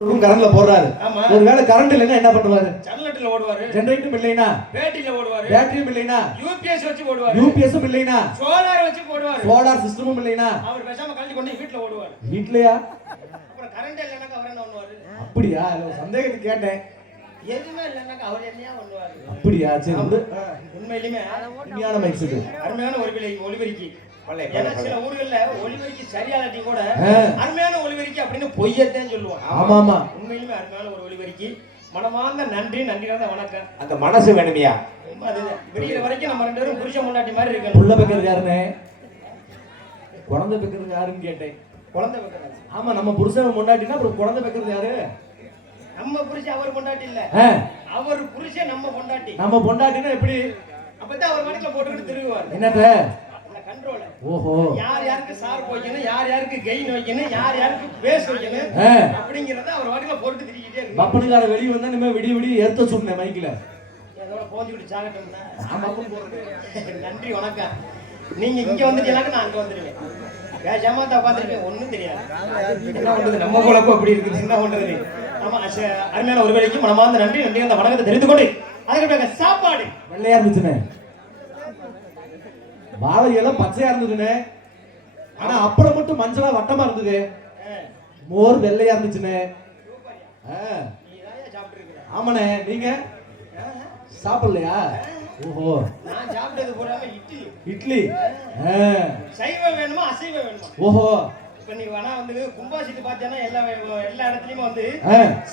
கரண்ட்ல போடுறாரு. ஒருவேளை கரண்ட் இல்லைன்னா என்ன பண்ணுவாரு? ஜெனரேட்டர்ல ஓடுவாரு. ஜெனரேட்டரும் இல்லைனா பேட்டரியில ஓடுவாரு. பேட்டரியும் இல்லைனா யூபிஎஸ் வச்சு ஓடுவாரு. யூபிஎஸும் இல்லைனா சோலார் வச்சு ஓடுவாரு. சோலார் சிஸ்டமும் இல்லைனா அவர் பேசாம கழட்டி கொண்டு வீட்ல ஓடுவாரு. வீட்லயா? அப்புறம் கரண்ட் இல்லைன்னா அவர் என்ன பண்ணுவாரு? அப்படியா? சந்தேகத்துக்கு கேட்டேன். எதுவுமே இல்லைன்னா அவர் என்னையா பண்ணுவாரு? அப்படியா? சரி உண்மையிலுமே உண்மையான மைக்ஸ் அருமையான ஒலிபெருக்கி. ஏன்னா சில ஊர்கள்ல ஒலிபெருக்கி சரியாலட்டி கூட அருமையான ஒலிபெருக்கி அப்படின்னு பொய்யத்தான் சொல்லுவாங்க. ஆமா ஆமா, உண்மையிலுமே அருமையான ஒரு ஒலிபெருக்கி. மனமார்ந்த நன்றி கலந்த வணக்கம். அந்த மனசு வேணுமியா? விடிகிற வரைக்கும் நம்ம ரெண்டு பேரும் புருஷ முன்னாடி மாதிரி இருக்கணும். புள்ள பெக்கிறது யாருன்னு, குழந்தை பெக்கிறது யாருன்னு கேட்டேன். குழந்தை பெக்கிறது? ஆமா, நம்ம புருஷன் முன்னாடினா அப்புறம் குழந்தை பெக்கிறது யாரு? நம்ம புருஷன் அவர் பொண்டாட்டி இல்ல, அவர் புருஷன் நம்ம பொண்டாட்டி. நம்ம பொண்டாட்டினா எப்படி? அப்பதான் அவர் மனசுல போட்டுக்கிட்டு திருவுவார். என்னது? கண்ட்ரோல். ஓஹோ, யார் யாருக்கு சார் வைக்கணும், யார் யாருக்கு கெயின் வைக்கணும், யார் யாருக்கு பேஸ் வைக்கணும் அப்படிங்கறத அவர் வாட்டில போட்டு திரிக்கிட்டே இருக்கு. பப்பனுக்கார வெளிய வந்தா நம்ம விடிய எடுத்து சொன்னேன் மைக்ல. அதோட போஞ்சிட்டு சாகட்டோம்னா பப்பன் போறது. நன்றி வணக்கம். நீங்க இங்க வந்துட்டீங்கன்னா நான் அங்க வந்துடுவேன். ஜமாத்தா பாத்துருக்கேன், ஒண்ணும் தெரியாது. என்ன பண்றது, நம்ம குழப்பம் அப்படி இருக்குது. என்ன பண்றது? ஆமா, அருமையான ஒரு வேலைக்கு மனமார்ந்த நன்றி அந்த வணக்கத்தை தெரிந்து கொண்டு அதுக்கு சாப்பாடு வெள்ளையா இருந்துச்சுனே, வாழையெல்லாம் பச்சையா இருந்ததுனே, ஆனா அப்புறம் மட்டும் மஞ்சளா வட்டமா இருந்தது. மோர் வெள்ளையா இருந்துச்சுனே. ஆமாண்ணே, நீங்க சாப்பிடலையா? ஓஹோ, நான் சாப்பிட்டது பூராமே இட்லி. இட்லி சைவம் வேணுமா அசைவம் வேணுமா? ஓஹோ, இப்ப நீ வேணா வந்து கும்பாசிட்டு பார்த்தேன்னா எல்லா இடத்துலயுமே வந்து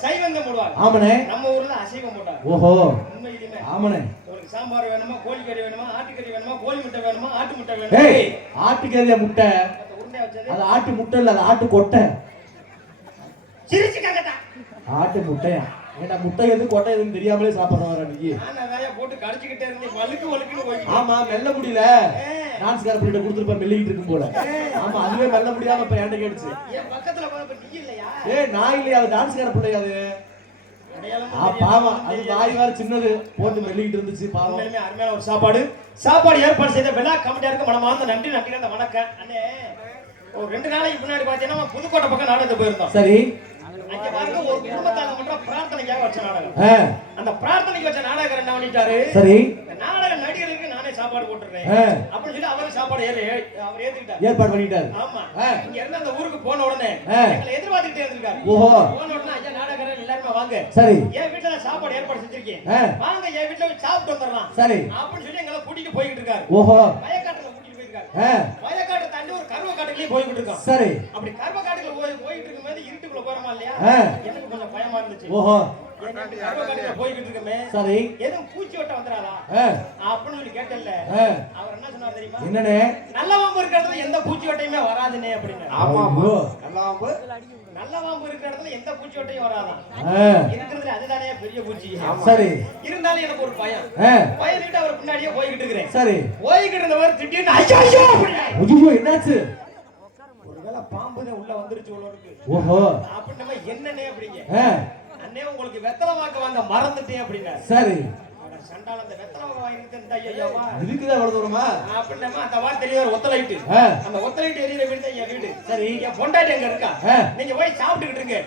சைவம் தான் போடுவாங்க. ஆமாண்ணே, நம்ம ஊர்ல அசைவம் போட்டாங்க. ஓஹோ, உண்மையிலுமே ஆமாண்ணே. உங்களுக்கு சாம்பார் வேணுமா, கோழிக்கறி வேணுமா, ஆட்டுக்கறி வேணுமா, கோழி முட்டை வேணுமா, ஆட்டு முட்டை வேணுமா? ஏய், ஆட்டுக்கறியா முட்டை? அது ஆட்டு முட்டை இல்ல, அது ஆட்டு கொட்டை. சிரிச்சுக்காங்கடா. ஆட்டு முட்டையா? ஏண்டா முட்டை எது கொட்டை எதுன்னு தெரியாமலே சாப்பிடுறவரா நீ? நான் நிறைய போட்டு கடிச்சிட்டே இருந்தேன், வழுக்குன்னு போய். ஆமா, மெல்ல முடியல. டான்ஸ்கார பிள்ளை கொடுத்துருப்பா மெல்லிட்டு இருக்கும் போல. ஆமா, அதுவே மெல்ல முடியாம இப்ப என்கிட்ட கேட்டுச்சு. ஏன் பக்கத்துல போறப்ப நீ இல்லையா? ஏய், நான் இல்லையா, அது டான்ஸ்கார பிள்ளை. அது பாவம், அது வாய் வேற சின்னது போட்டு மெல்லிட்டு இருந்துச்சு பாவம். அருமையான ஒரு சாப்பாடு ஏற்பாடு செய்த விழா கமிட்டியாருக்கு மனமார்ந்த நன்றி அந்த வணக்கம். அண்ணே, ஒரு 2 நாளைக்கு முன்னாடி பாத்தீங்கன்னா புதுக்கோட்டை பக்கம் நாடகத்துக்கு போயிருந்தோம். சரி, அங்க பாருங்க, ஒரு குடும்பத்தாங்க மட்டும் பிரார்த்தனைக்காக வச்ச நாடகம். அந்த பிரார்த்தனைக்கு வச்ச நாடகம் என்ன பண்ணிட்டாரு? சரி, நாடக நடிகர்களுக்கு நானே சாப்பாடு போட்டுறேன் அப்படின்னு சொல்லி அவரு சாப்பாடு அவர் ஏத்துக்கிட்டாரு, ஏற்பாடு பண்ணிட்டாரு. ஆமா, இங்க இருந்து அந்த ஊருக்கு போன உடனே எங்களை எதிர்பார்த்துக்கிட்டே இருந்திருக்காரு. ஓஹோ, போன உடனே ஐயா நாடகர்கள் எல்லாருமே வாங்க, சரி என் வீட்டுல சாப்பாடு ஏற்பாடு செஞ்சிருக்கேன், வாங்க என் வீட்டுல போய் சாப்பிட்டு வந்துடலாம், சரி அப்படின்னு சொல்லி எங்களை கூட்டிட்டு போய்கிட்டு இருக்காரு. ஓஹோ, வயக்காட்டுல கூட்டிட்டு போயிருக்காரு. வயக்காட்டை தாண்டி ஒரு கருவ காட்டுலயே போய்கிட்டு இருக்கோம். சரி, அப்படி கருவ காட்டுல போயிட்டு இருக்கும்போது இருட்டுக்குள்ள போறோமா இல்லையா, எனக்கு கொஞ்சம் பயமா இருந்துச்சு. ஓஹோ, போய்கிட்டு இருக்கமே, சரி எதுவும் பூச்சி வட்டம் வந்துறாளா அப்படின்னு சொல்லி கேட்டல. அவர் என்ன சொன்னார் தெரியுமா? என்னனே, நல்ல பாம்பு இருக்கிற இடத்துல எந்த பூச்சி வட்டையுமே வராதுனே அப்படின்னு. ஆமா, நல்ல பாம்பு இருக்கிற இடத்துல எந்த பூச்சி வட்டையும் வராதான். இருக்கிறதுல அதுதானே பெரிய பூச்சி. சரி, இருந்தாலும் எனக்கு ஒரு பயம். பயந்துட்டு அவர் பின்னாடியே போய்கிட்டு இருக்கிறேன். சரி, போய்கிட்டு இருந்தவர் திடீர்னு ஐயோ ஐயோ என்னாச்சு? ஒருவேளை பாம்பு உள்ள வந்துருச்சு உள்ளவருக்கு. ஓஹோ, அப்படின்னா என்னன்னே அப்படிங்க. அண்ணே, உங்களுக்கு வெத்தலை வாக்க வாங்க மறந்துட்டேன் அப்படின்னா. சரி, சண்டால அந்த வெத்தலை வாக்க வாங்கிட்டு இந்த ஐயாவா இதுக்குதான் எவ்வளவு தூரமா அப்படின்னா அந்த வார்த்தை தெரியாத ஒத்தலைட்டு, அந்த ஒத்தலைட்டு எரியற வீடு தான் என் வீடு. சரி, என் பொண்டாட்டி அங்க இருக்கா, நீங்க போய் சாப்பிட்டுக்கிட்டு இருங்க,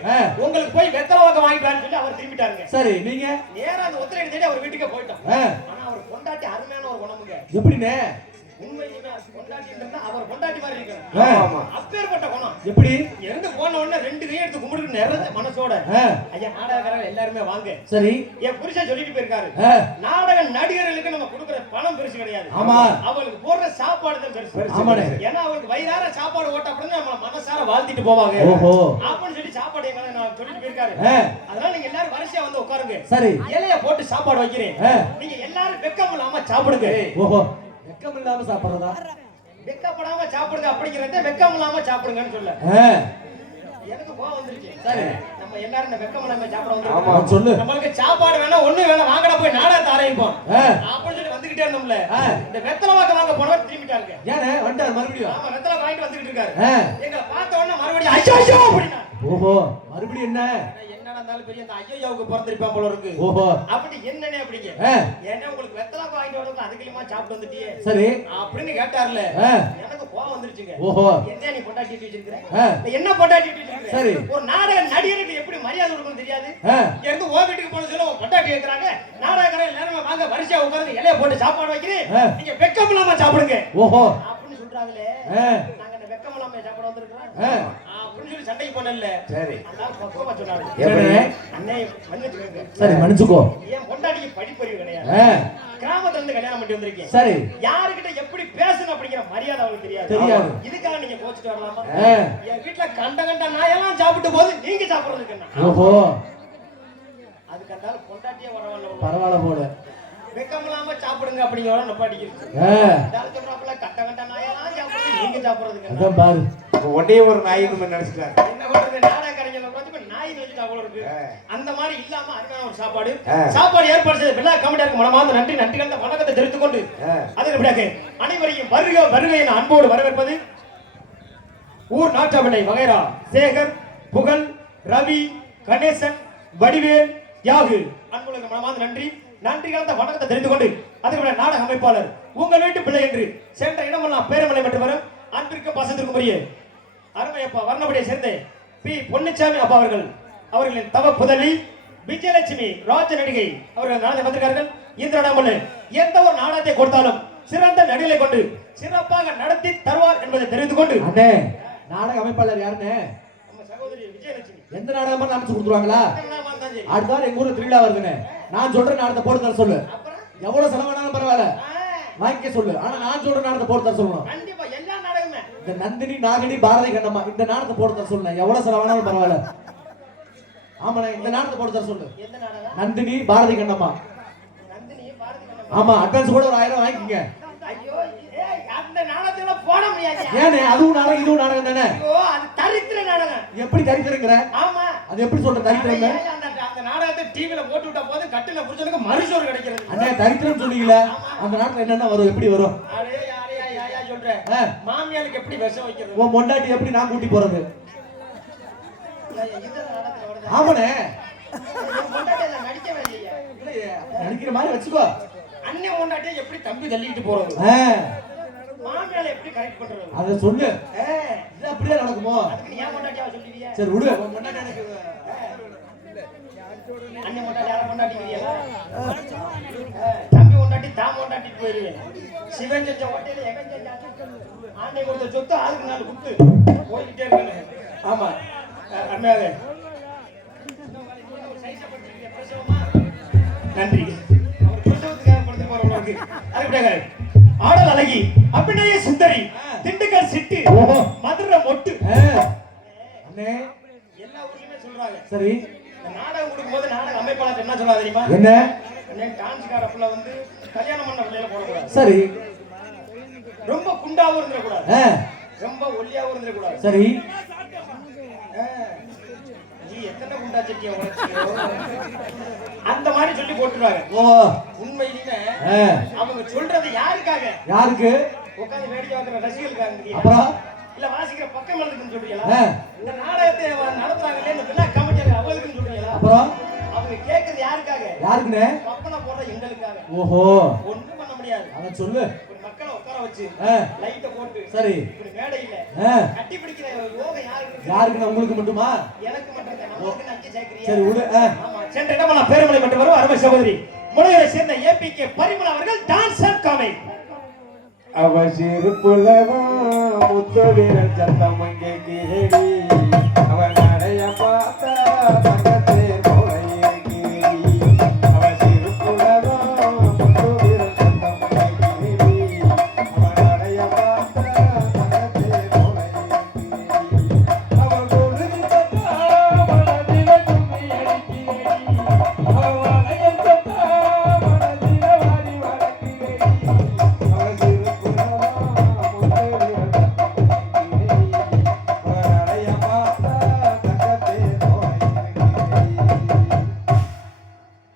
உங்களுக்கு போய் வெத்தலை வாக்க வாங்கிட்டான்னு சொல்லி அவர் திரும்பிட்டாருங்க. சரி, நீங்க நேரா அந்த ஒத்தலைட்டு தேடி அவர் வீட்டுக்கு போயிட்டோம். ஆனா அவர் பொண்டாட்டி அருமையான ஒரு குணமுங்க. எப்படினே? உண்மையிலே பொண்டாட்டி இருந்தா அவர் பொண்டாட்டி மாதிரி இருக்காரு. ஆமா, அப்பேர்ப்பட்ட குணம். எப்படி? இருந்து போன உடனே 2 கை எடுத்து கும்பிட்டு நிறைய மனசோட ஐயா நாடகக்காரங்க எல்லாருமே வாங்க. சரி, என் புருஷன் சொல்லிட்டு போயிருக்காரு, நாடக நடிகர்களுக்கு நம்ம கொடுக்கிற பணம் பெருசு கிடையாது. ஆமா, அவங்களுக்கு போடுற சாப்பாடு தான் பெருசு. ஆமாடே, ஏன்னா அவங்களுக்கு வயிறார சாப்பாடு ஓட்ட அப்படின்னு நம்ம மனசார வாழ்த்திட்டு போவாங்க. ஓஹோ, அப்படின்னு சொல்லி சாப்பாடு நான் சொல்லிட்டு போயிருக்காரு. அதனால நீங்க எல்லாரும் வரிசையா வந்து உட்காருங்க. சரி, இலைய போட்டு சாப்பாடு வைக்கிறேன், நீங்க எல்லாரும் வெக்கம் இல்லாம சாப்பிடுங்க. ஓஹோ, வெக்கம் இல்லாம சாப்பிடுறதா? வெக்கப்படாம சாப்பிடுங்க அப்படிங்கறத வெக்கம் இல்லாம சாப்பிடுங்கன்னு சொல்ல எனக்கு கோவம் வந்துருச்சு. சரி, நம்ம எல்லாரும் இந்த வெக்கம் இல்லாம சாப்பிட வந்திருக்கோம். ஆமா, சொல்லு. நமக்கு சாப்பாடு வேணா ஒண்ணு வேணா வாங்கடா போய் நாடகத்தை ஆரம்பிப்போம் அப்படின்னு சொல்லி வந்துகிட்டே இருந்தோம்ல. இந்த வெத்தலை வாங்க போனவர் திரும்பிட்டாருங்க. ஏனே வந்துட்டார் மறுபடியும்? ஆமா, வெத்தலை வாங்கிட்டு வந்துகிட்டு இருக்காரு. எங்களை பார்த்த உடனே மறுபடியும் ஐயோ ஐயோ அப்படின்னா ஓஹோ மறுபடியும் என்ன என்ன நடந்தாலும் பெரிய அந்த ஐயோவுக்கு பிறந்திருப்பான் போல இருக்கு. ஓஹோ அப்படி என்னன்னே அப்படிங்க ஏன்னா உங்களுக்கு வெத்தலை வாங்கிட்டு வரதுக்கு அதுக்குள்ளமா சாப்பிட்டு வந்துட்டியே சரி அப்படின்னு கேட்டார்ல எனக்கு கோவம் வந்துருச்சுங்க. ஓஹோ என்ன நீ பொண்டாட்டி வச்சிருக்கிற என்ன பொண்டாட்டி வச்சிருக்கிற சரி ஒரு நாடக நடிகருக்கு எப்படி மரியாதை கொடுக்கணும் தெரியாது. இருந்து ஓ வீட்டுக்கு போன சொல்ல பொண்டாட்டி கேட்கறாங்க நாடகக்காரன் எல்லாரும் வாங்க வரிசையா உட்கார்ந்து இலைய போட்டு சாப்பாடு வைக்கிறேன் நீங்க வெக்கம் இல்லாம சாப்பிடுங்க ஓஹோ அப்படின்னு சொல்றாங்களே நாங்க அந்த வெக்கம் இல்லாம சாப்பிட வந்திருக்கோம் அப்படின்னு சொல்லி சண்டைக்கு போனல. சரி அதான் பக்குவமா சொன்னாரு அண்ணே மன்னிச்சுக்கோங்க. சரி மன்னிச்சுக்கோ. ஏன் பொண்டாட்டிக்கு படிப்பறிவு கிடையாது. கிராமத்துல இருந்து கல்யாணம் பண்ணி வந்திருக்கீங்க. சரி யாருக்கிட்ட எப்படி பேசணும் அப்படிங்கிற மரியாதை அவங்களுக்கு தெரியாது. இதுக்காக நீங்க கோச்சிட்டு வரலாமா? என் வீட்டுல கண்ட நாயெல்லாம் சாப்பிட்டு போது நீங்க சாப்பிடுறதுக்கு என்ன? ஓஹோ அதுக்கு அந்த பொண்டாட்டியே வரவல்ல பரவாயில்ல போல வெக்கமில்லாம சாப்பிடுங்க அப்படிங்கிற நப்பாடிக்கிறது. சொல்றாப்புல கண்ட நாயெல்லாம் சாப்பிடுறது நீங்க சாப்பிடுறதுக்கு அதான் பாரு ஒரே ஒரு நாய் நினைச்சிட்டாரு. என்ன பண்றது நாடக கரைஞர்ல பார்த்து நாய் வச்சுட்டு அவ்வளவு இருக்கு. அந்த மாதிரி இல்லாம அருமையான ஒரு சாப்பாடு ஏற்பாடு செய்த விழா கமிட்டியாருக்கு மனமார்ந்த நன்றி கலந்த வணக்கத்தை தெரிவித்துக் கொண்டு அதுக்கு பிறகு அனைவரையும் வருகை என அன்போடு வரவேற்பது ஊர் நாட்டாமனை வகைரா சேகர் புகழ் ரவி கணேசன் வடிவேல் யாகு அன்புகளுக்கு மனமார்ந்த நன்றி கலந்த வணக்கத்தை தெரிந்து கொண்டு அதுக்கு பிறகு நாடக அமைப்பாளர் உங்கள் வீட்டு பிள்ளை என்று சென்ற இடமெல்லாம் பேரமலை பெற்று வரும் அன்பிற்கு பாசத்திற்கும் உரிய அருமையப்பா வர்ணபடியை சேர்ந்த பி பொன்னிச்சாமி அப்பா அவர்களின் தவ புதவி விஜயலட்சுமி ராஜ நடிகை அவர்கள் நாடகம் வந்திருக்கார்கள். இந்த நாடகம் எந்த ஒரு நாடகத்தை கொடுத்தாலும் சிறந்த நடிகளை கொண்டு சிறப்பாக நடத்தி தருவார் என்பதை தெரிந்து கொண்டு அண்ணே நாடக அமைப்பாளர் யாருன்னு நம்ம சகோதரி விஜயலட்சுமி எந்த நாடகமா அமைச்சு கொடுத்துருவாங்களா? அடுத்த எங்க ஊர்ல திருவிழா வருதுன்னு நான் சொல்ற நாடகத்தை போட்டு தர சொல்லு. எவ்வளவு செலவானாலும் பரவாயில்ல வாங்கிக்க சொல்லு. ஆனா நான் சொல்ற நாடகத்தை போட்டு தர சொல்லணும். கண்டிப்பா எல்லா நாடகமே இந்த நந்தினி நாகினி பாரதி கண்ணம்மா இந்த நாடகத்தை போட்டு தர சொல்லு. எவ்வளவு செலவானாலும் பரவாயில்ல. ஆமாண்ணே இந்த நாடகத்தை போட்டு தர சொல்லு. எந்த நாடகம்? நந்தினி பாரதி கண்ணம்மா. நந்தினி பாரதி கண்ணம்மா. ஆமா அட்வான்ஸ் கூட ஒரு 1000 வாங்கிக்கங்க. ஐயோ அந்த நாடகத்துல போட முடியாது. ஏனே அதுவும் நாடகம் இதுவும் நாடகம் தானே? ஐயோ அது தரித்திர நாடகம். எப்படி தரித்திரங்கற? ஆமா அது எப்படி சொல்ற தரித்திரங்க? அந்த நாடகத்தை டிவில போட்டு விட்ட போது கட்டில புடிச்சதுக்கு மறுசோறு கிடைக்கிறது. அண்ணே தரித்திரம் சொன்னீங்களே அந்த நாட்டுல என்னென்ன வரும் எப்படி வரும்? அடே யாரையா சொல்ற? மாமியாருக்கு எப்படி விஷம் வைக்கிறது? உன் பொண்டாட்டி எப்படி நான் கூட்டி போறது? ஆமாண்ணே பொண்டாட்டில நடிக்கவே இல்லையா? நடிக்கிற மாதிரி வச்சுக்கோ. அண்ணே பொண்டாட்டியை எப்படி தம்பி தள்ளிட்டு போறது? மாமியால எப்படி கரெக்ட் பண்றது? அத சொல்லு. இது அப்படியே நடக்குமோ? அதுக்கு நீ ஏன் பொண்டாட்டியா சொல்லுவியா? சரி விடு. உன் பொண்டாட்டி எனக்கு அண்ணே பொண்டாட்டி யார பொண்டாட்டிக்கிறியா? தம்பி பொண்டாட்டி தாம் பொண்டாட்டிக்கு போயிருவேன். சிவன் செஞ்ச ஹோட்டல்ல எவன் செஞ்சாச்சு? ஆண்டை கொடுத்த சொத்து ஆளுக்கு நாலு குத்து போயிட்டே இருக்கானே. ஆமா அண்ணாவே நன்றி. அவர் பிரசவத்துக்காக படுத்து போறவங்களுக்கு அதுக்கிட்ட ஆடல் அழகி அபிநய சுந்தரி திண்டுக்கல் சிட்டு மதுரை மொட்டு அண்ணே எல்லா ஊர்லயுமே சொல்றாங்க. சரி நாடகம் கொடுக்கும்போது நாடக அமைப்பாளர் என்ன சொல்றாங்க தெரியுமா? என்ன? டான்ஸ்கார புள்ள வந்து கல்யாணம் பண்ண பிள்ளையில போடக்கூடாது. சரி ரொம்ப குண்டாவும் இருந்துடக்கூடாது ரொம்ப ஒல்லியாவும் இருந்துடக்கூடாது. சரி நீ எத்தனை குண்டா சட்டியா அந்த மாதிரி சொல்லி போட்டுருவாங்க. ஓ உண்மையிலுமே அவங்க சொல்றது யாருக்காக? யாருக்கு? உட்காந்து வேடிக்கை பார்க்கிற ரசிகர்களுக்காக அப்புறம் இல்ல வாசிக்கிற பக்கம் எழுதுக்குன்னு சொல்றீங்களா? இந்த நாடகத்தை நடத்துறாங்களே இந்த விழா கமிட்டியார் அவங்களுக்குன்னு சொல்றீங்களா? அப்புறம் அவங்க கேக்குறது யாருக்காக? யாருக்குனே? பப்பன போடுற எங்களுக்காக. ஓஹோ ஒண்ணும் பண்ண முடியாது. அத சொல்லு. ஒரு மக்களை உட்கார வச்சு லைட்ட போட்டு சரி இப்படி மேடையில கட்டி பிடிக்கிற யோகம் யாருக்கு? யாருக்கு? உங்களுக்கு மட்டுமா? எனக்கு மட்டும் தான். நமக்கு நஞ்சு சேர்க்கறியா? சரி விடு. ஆமா சென்ற இடமெல்லாம் பேரமலை மட்டும் வரும் அருமை சகோதரி முனைவரை சேர்ந்த ஏபிகே பரிமளா அவர்கள் டான்ஸ் அண்ட் காமெடி. அவ சிறுப்புலவா முத்து வீரன் சத்தம் அங்கே கேடி அவன் நடைய பார்த்தா